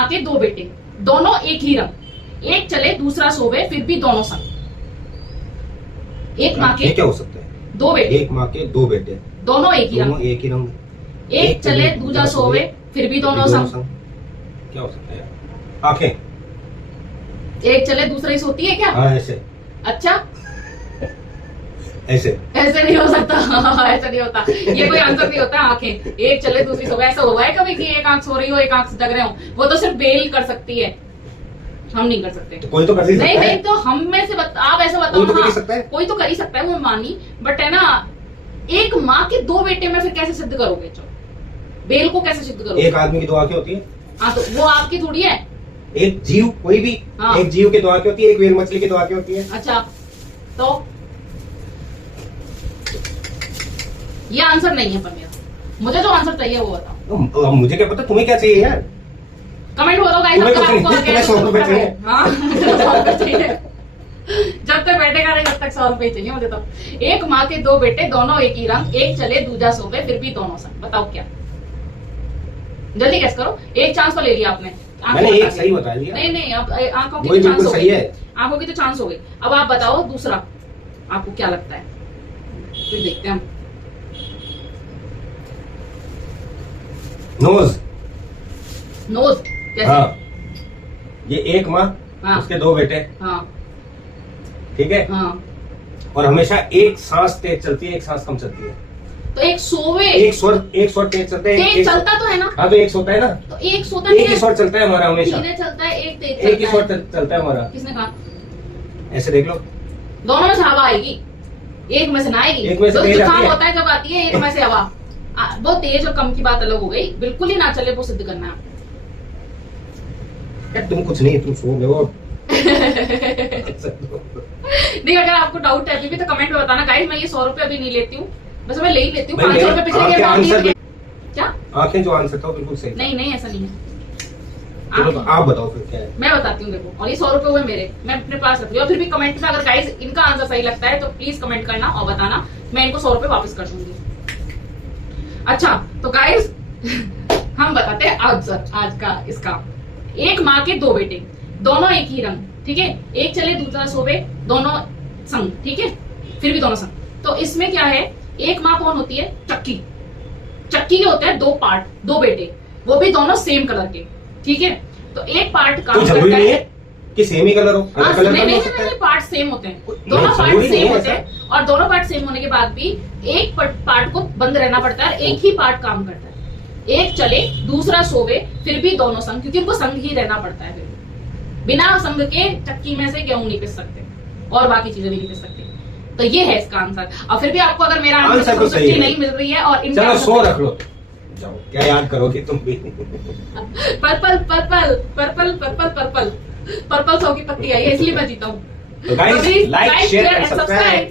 माँ के दो बेटे, दोनों एक ही रंग, एक चले दूसरा सोवे फिर भी दोनों संग। एक माँ के क्या हो सकता है? दो बेटे, एक माँ के दो बेटे, दोनों एक ही रंग, एक ही रंग, एक चले दूसरा सोवे फिर भी दोनों संग। क्या हो सकता है? आंखें। एक चले दूसरा ही सोती है क्या? हाँ ऐसे। अच्छा ऐसे नहीं हो सकता। ऐसा नहीं होता, ये कोई आंसर नहीं होता। आंखें एक चले दूसरी सोवे, ऐसा हुआ है कभी कि एक आंख सो रही हो एक आंख से जग रहे हो? वो तो सिर्फ बेल कर सकती है, हम नहीं कर सकते। तो कोई तो कर ही सकता है। नहीं तो हम में से आप ऐसा बताओ। कोई तो कर ही सकता है। कोई तो कर ही सकता है, वो मानी, बट है ना, एक माँ के दो बेटे में फिर कैसे सिद्ध करोगे? चलो बेल को कैसे सिद्ध करोगे? एक आदमी की दो आंखें होती है। हाँ तो वो आपकी थोड़ी है। एक जीव कोई भी, हाँ। एक जीव के दो आंखें होती है, एक वेल मछली की दो आंखें होती है। अच्छा तो ये आंसर नहीं है पर मेरा, मुझे जो आंसर चाहिए वो बताओ। अब मुझे क्या पता, तुम्हें क्या चाहिए यार? कमेंट बताओ गाइस, तुम्हें अगर कुछ नहीं, आपको तुम्हें 100 रुपए चाहिए। हाँ 100 रुपए चाहिए। जब तक बैठेगा नहीं तब तक 100 रुपए चाहिए मुझे। तो एक माँ के दो बेटे, दोनों एक ही रंग, एक चले दूजा सोवे फिर भी दोनों संग। बताओ क्या? जल्दी गैस करो, एक चांस तो ले लिया आपने। मैंने एक सही बता दिया। नहीं अब आंखों की वही तो चांस बिल्कुल हो सही गई, है। आंखों की तो चांस हो गई। अब आप बताओ दूसरा, आपको क्या लगता है? फिर देखते हैं हम। नोज। नोज कैसे? हाँ, ये एक माँ, हाँ। उसके दो बेटे, हाँ ठीक है, हाँ। और हमेशा एक सांस तेज चलती है, एक सांस कम चलती है। तो एक सोवे, एक स्वर तेज चलता है, तेज चलता तो है ना? हाँ तो एक सोता है ना, तो एक सोता एक ही स्वर चलता है हमारा हमेशा, धीरे चलता है, एक तेज एक ही चलता स्वर है। चलता है हमारा। किसने कहा? ऐसे देख लो, दोनों में से हवा आएगी, एक में से ना आएगी। एक में से तो तेज जुकाम आती है। होता है जब आती है, एक में से हवा। वो तेज और कम की बात अलग हो गई, बिल्कुल ही ना चले वो सिद्ध करना है। यार तुम कुछ नहीं, तुम सो गए हो। नहीं, अगर आपको डाउट है अभी भी तो कमेंट में बताना गाइस। मैं ये 100 रुपए अभी नहीं लेती हूँ, बस मैं ले ही लेती हूँ। 500 रुपए पिछले गेम में आंसर क्या? आंखें जो आंसर था बिल्कुल सही। नहीं ऐसा नहीं है। चलो तो आप बताओ फिर क्या है। मैं बताती हूँ देखो, और ये 100 रुपए हुए मेरे, मैं अपने पास रखती हूँ। और फिर भी कमेंट में अगर गाइस इनका आंसर सही लगता है तो प्लीज कमेंट करना और बताना, मैं इनको 100 रुपए वापस कर दूंगी। अच्छा तो गाइस हम बताते हैं आंसर आज का इसका। एक माँ के दो बेटे, दोनों एक ही रंग, ठीक है, एक चले दूसरा सोवे दोनों संग, ठीक है, फिर भी दोनों संग। तो इसमें क्या है, एक माँ कौन होती है? चक्की। चक्की के होते हैं दो पार्ट, दो बेटे, वो भी दोनों सेम कलर के, ठीक है। तो एक पार्ट काम जरूरी करता नहीं है है कि सेम ही कलर हो, अलग कलर का हो सकता है। पार्ट सेम होते हैं, दोनों पार्ट सेम होते हैं, और दोनों पार्ट सेम होने के बाद भी एक पार्ट को बंद रहना पड़ता है, एक ही पार्ट काम करता है। एक चले दूसरा सोवे फिर भी दोनों संग, क्योंकि उनको संग ही रहना पड़ता है। फिर बिना संग के चक्की में से गेहूं नहीं पिस सकते और बाकी चीजें भी नहीं पिस सकते। तो ये है इसका आंसर। और फिर भी आपको अगर मेरा आंसर तो सही नहीं मिल रही है और चलो 100 रख लो, जाओ क्या याद करोगे तुम भी। Purple purple purple purple purple purple 100 की पत्ती आई है, इसलिए मैं जीता हूँ। तो guys like share and subscribe.